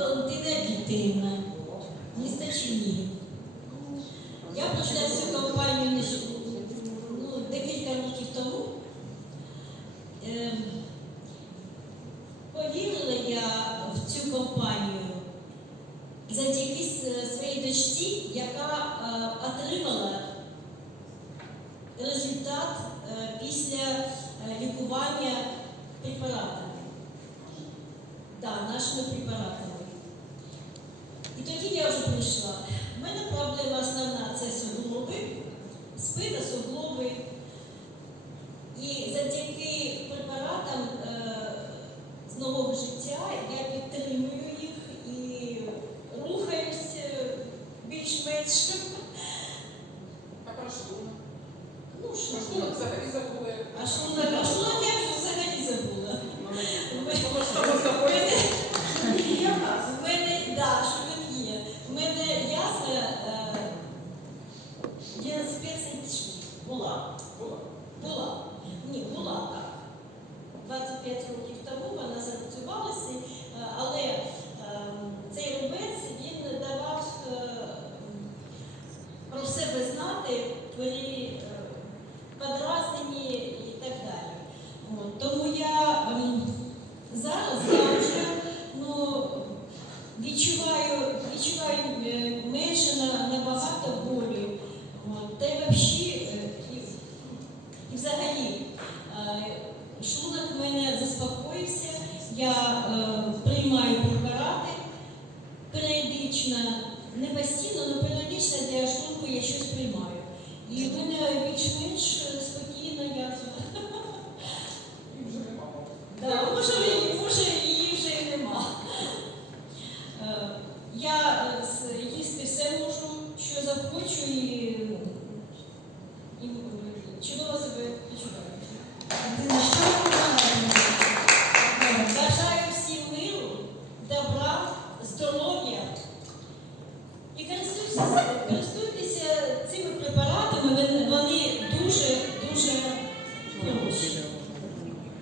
Валентина Вікторівна, місто Чернігів. Я прийшла в цю компанію ну, декілька років тому. Ем, Повірила я в цю компанію завдяки своїй дочці, яка е, отримала результат е, після е, лікування препаратами. Да, нашими препаратами. Більш-менш. А про шлунок? Ну, шлунок взагалі забули. А шлунок, а шлунок я взагалі забула. У мене- да, він є. У мене ясна е, 95 сантиметрів була. була. Була. Ні, була так. 25 років тому вона запрацювалася, е, але е, цей рубець він давав е, про себе знати при е, подразненні і так далі. От, Тому я ем, зараз я вже ну, відчуваю, відчуваю е, менше набагато болі. Та й взагалі, е, і, взагалі, е, шлунок в мене заспокоївся, я приймаю препарати періодично, не постійно, але періодично для шлунку я щось приймаю. І в мене більш-менш е, спокійно я. І вже нема. Да, може, і- може, її вже і нема. Е, Я е, з- їсти все можу, що захочу, і, і е, чудово себе почуваю.